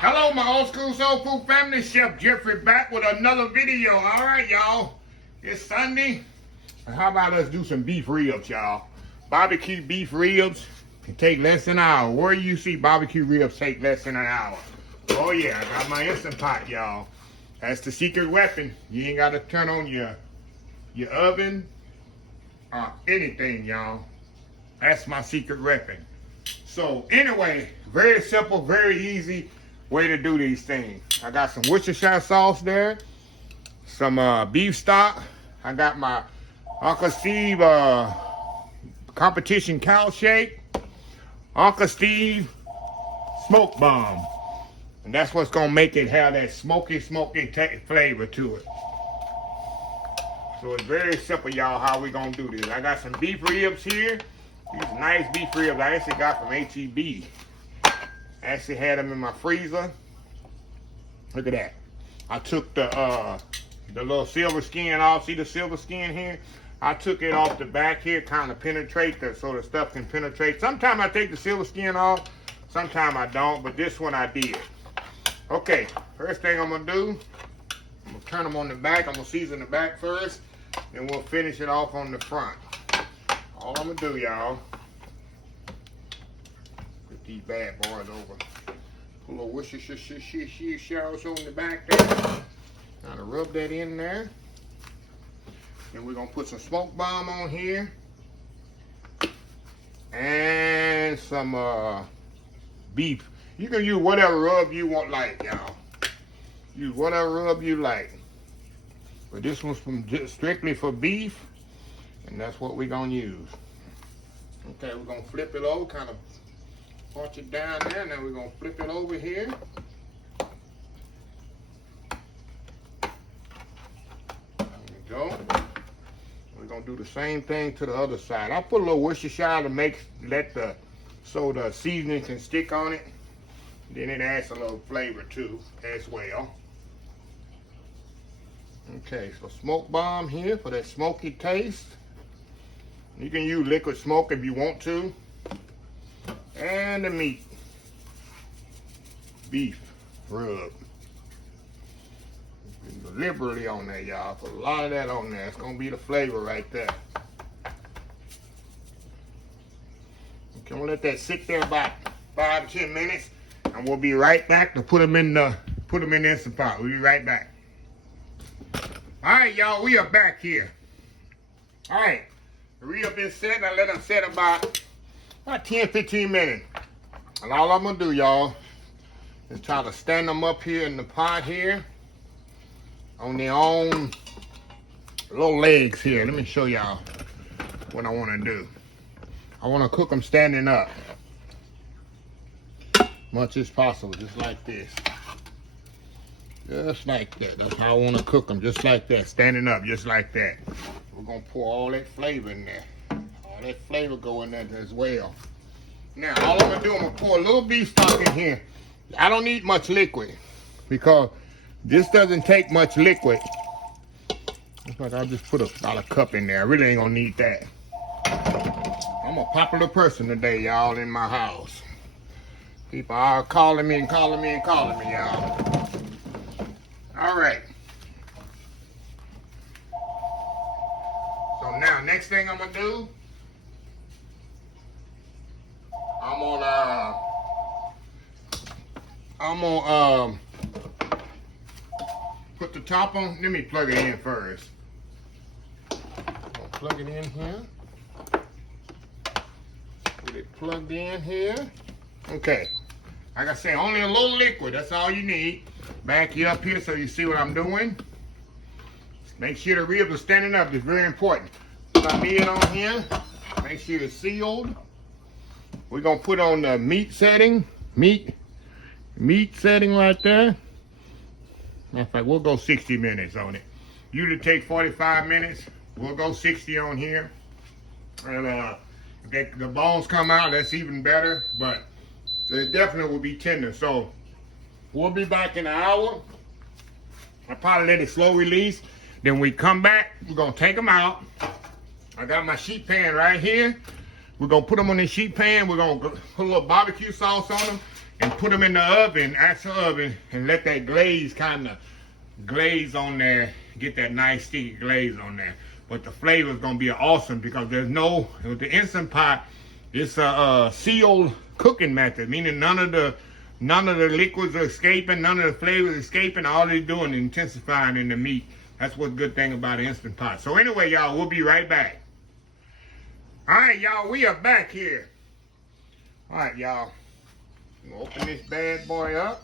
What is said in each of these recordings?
Hello, my old school soul food family. Chef Jeffrey back with another video. All right, y'all. It's Sunday. And how about us do some beef ribs, y'all? Barbecue beef ribs can take less than an hour. Where you see barbecue ribs take less than an hour? Oh yeah, I got my Instant Pot, y'all. That's the secret weapon. You ain't got to turn on your oven or anything, y'all. That's my secret weapon. So anyway, very simple, very easy way to do these things. I got some worcestershire sauce there, some beef stock. I got my Uncle Steve competition cow shake, Uncle Steve smoke bomb, and that's what's gonna make it have that smoky flavor to it. So it's very simple, y'all, how we gonna do this. I got some beef ribs here. These nice beef ribs I actually got from HEB. Actually had them in my freezer. Look at that. I took the little silver skin off. See the silver skin here? I took it off the back here, kind of penetrate that so the stuff can penetrate. Sometimes I take the silver skin off, sometimes I don't, but this one I did. Okay, first thing I'm gonna do, I'm gonna turn them on the back. I'm gonna season the back first, and we'll finish it off on the front. All I'm gonna do, y'all, put these bad boys over. Put a little Worcestershire on the back there. Kind of rub that in there. Then we're gonna put some smoke bomb on here. And some beef. You can use whatever rub you want, like, y'all. Use whatever rub you like. But this one's strictly for beef. And that's what we're gonna use. Okay, we're gonna flip it over, kind of punch it down there, and then we're gonna flip it over here. There we go. We're gonna do the same thing to the other side. I put a little Worcestershire to so the seasoning can stick on it. Then it adds a little flavor too, as well. Okay, so smoke bomb here for that smoky taste. You can use liquid smoke if you want to. And the meat. Beef rub. Liberally on there, y'all. Put a lot of that on there. It's going to be the flavor right there. Okay, I'm going to let that sit there about 5 to 10 minutes. And we'll be right back to put them in the Instant Pot. We'll be right back. All right, y'all. We are back here. All right. The rib been set. I let them set about 10-15 minutes. And all I'm gonna do, y'all, is try to stand them up here in the pot here on their own little legs here. Let me show y'all what I want to do. I want to cook them standing up, much as possible, just like this. Just like that. That's how I want to cook them, just like that, standing up, just like that. We're going to pour all that flavor in there. All that flavor go in there as well. Now, all I'm going to do, I'm going to pour a little beef stock in here. I don't need much liquid because this doesn't take much liquid. Looks like I'll just put about a cup in there. I really ain't going to need that. I'm a popular person today, y'all, in my house. People are calling me and calling me and calling me, y'all. All right. So now, next thing I'm gonna do, I'm gonna put the top on. Let me plug it in first. I'll plug it in here. Put it plugged in here. Okay. Like I say, only a little liquid. That's all you need. Back you up here so you see what I'm doing. Make sure the ribs are standing up. It's very important. Put my lid on here. Make sure it's sealed. We're gonna put on the meat setting. Meat setting right there. In fact, we'll go 60 minutes on it. Usually take 45 minutes. We'll go 60 on here. And if the bones come out, that's even better. But they definitely will be tender. So we'll be back in an hour. I'll probably let it slow release. Then we come back, we're gonna take them out. I got my sheet pan right here. We're gonna put them on this sheet pan. We're gonna put a little barbecue sauce on them. and put them in the oven, actual oven, and let that glaze kind of glaze on there, get that nice sticky glaze on there. But the flavor is gonna be awesome because there's no, with the Instant Pot, it's a sealed cooking method, meaning none of the liquids are escaping, none of the flavors escaping. All they're doing is intensifying in the meat. That's what's good thing about an Instant Pot. So anyway, y'all, we'll be right back. All right, y'all, we are back here. All right, y'all. Open this bad boy up.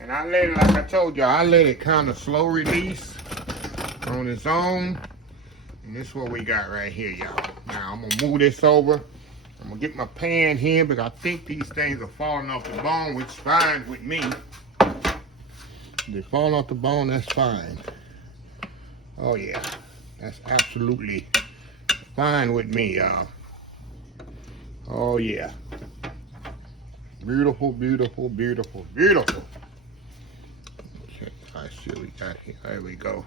And I let it, like I told y'all, I let it kind of slow release on its own. And this is what we got right here, y'all. Now, I'm going to move this over. I'm going to get my pan here because I think these things are falling off the bone, which is fine with me. If they're falling off the bone, that's fine. Oh, yeah. That's absolutely fine with me, y'all. Oh, yeah. Beautiful, beautiful, beautiful, beautiful. Okay, I see what we got here. There we go.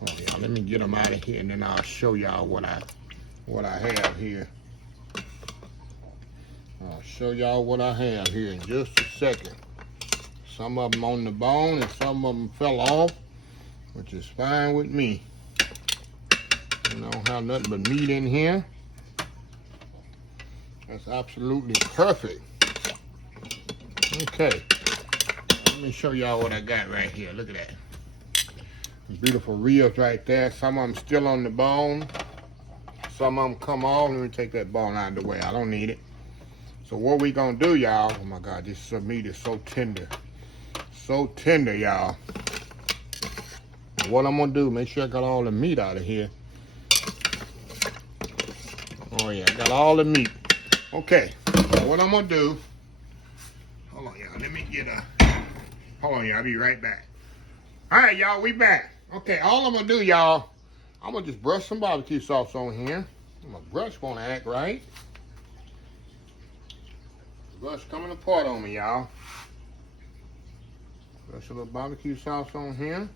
Oh yeah, let me get them out of here and then I'll show y'all what I have here. I'll show y'all what I have here in just a second. Some of them on the bone and some of them fell off, which is fine with me. I don't have nothing but meat in here. That's absolutely perfect. Okay, let me show y'all what I got right here. Look at that. Beautiful ribs right there. Some of them still on the bone. Some of them come off. Let me take that bone out of the way. I don't need it. So what we gonna do, y'all? Oh my God, this meat is so tender. So tender, y'all. What I'm gonna do, make sure I got all the meat out of here. Oh yeah, I got all the meat. Okay, so what I'm gonna do, hold on y'all, let me get hold on y'all, I'll be right back. All right y'all, we back. Okay, all I'm gonna do y'all, I'm gonna just brush some barbecue sauce on here. My brush won't act right. Brush coming apart on me y'all. Brush a little barbecue sauce on here.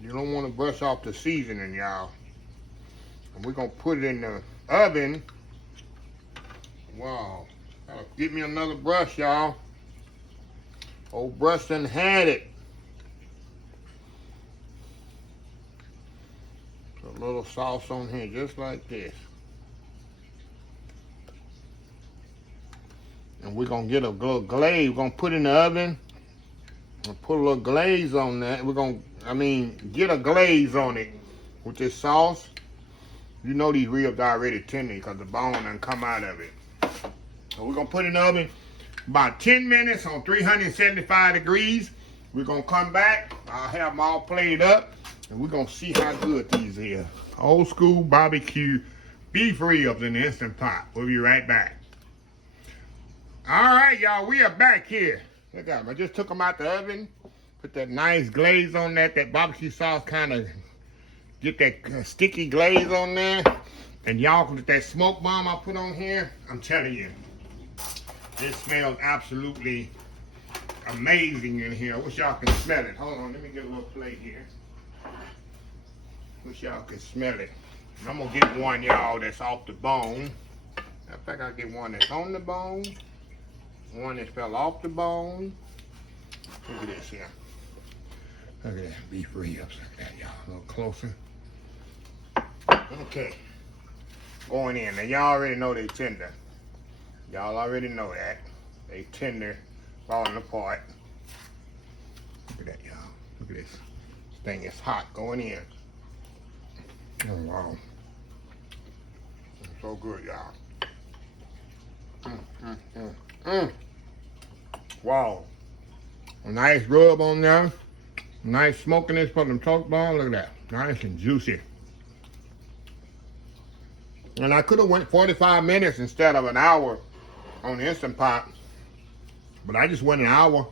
You don't wanna brush off the seasoning y'all. And we're gonna put it in the oven. Wow, gotta get me another brush, y'all. Old brush done had it. Put a little sauce on here, just like this. And we're gonna get a little glaze. We're gonna put it in the oven and put a little glaze on that. We're gonna, get a glaze on it with this sauce. You know these ribs are already tender because the bone done come out of it. So we're gonna put it in the oven about 10 minutes on 375 degrees. We're gonna come back. I'll have them all played up and we're gonna see how good these are. Old school barbecue beef ribs in the Instant Pot. We'll be right back. All right, y'all, we are back here. Look at them. I just took them out the oven. Put that nice glaze on that. That barbecue sauce kind of get that sticky glaze on there. And y'all, with that smoke bomb I put on here, I'm telling you, this smells absolutely amazing in here. I wish y'all can smell it. Hold on, let me get a little plate here. Wish y'all could smell it. And I'm gonna get one, y'all, that's off the bone. I think I'll get one that's on the bone. One that fell off the bone. Look at this here. Look at that beef ribs. Look at that, y'all. A little closer. Okay. Going in. Now, y'all already know they tender. Y'all already know that. They tender, falling apart. Look at that, y'all. Look at this. This thing is hot going in. Oh, wow. So good, y'all. Wow. A nice rub on there. Nice smokiness from the choke bone. Look at that. Nice and juicy. And I could have went 45 minutes instead of an hour on the Instant Pot. But I just went an hour.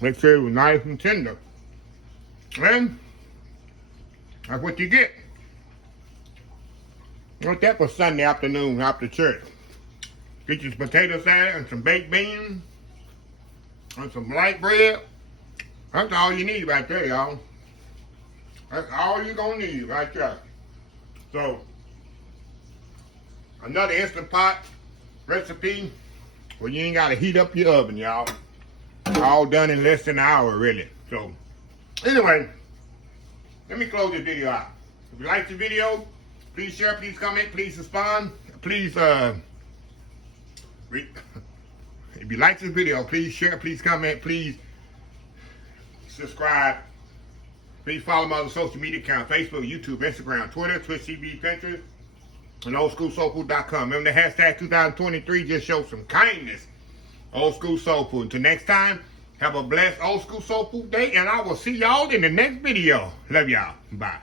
Make sure it was nice and tender. And that's what you get. What's that for Sunday afternoon after church? Get you some potato salad and some baked beans and some light bread. That's all you need right there, y'all. That's all you're gonna need right there. So, Another Instant Pot recipe where you ain't gotta heat up your oven, y'all. All done in less than an hour, really. So, anyway, let me close this video out. If you like the video, please share, please comment, please respond. Please, if you like this video, please share, please comment, please subscribe. Please follow my other social media accounts: Facebook, YouTube, Instagram, Twitter, Twitch TV, Pinterest, and oldschoolsoulfood.com. Remember the hashtag 2023, just show some kindness. Old School Soul Food. Until next time, have a blessed Old School Soul Food day, and I will see y'all in the next video. Love y'all. Bye.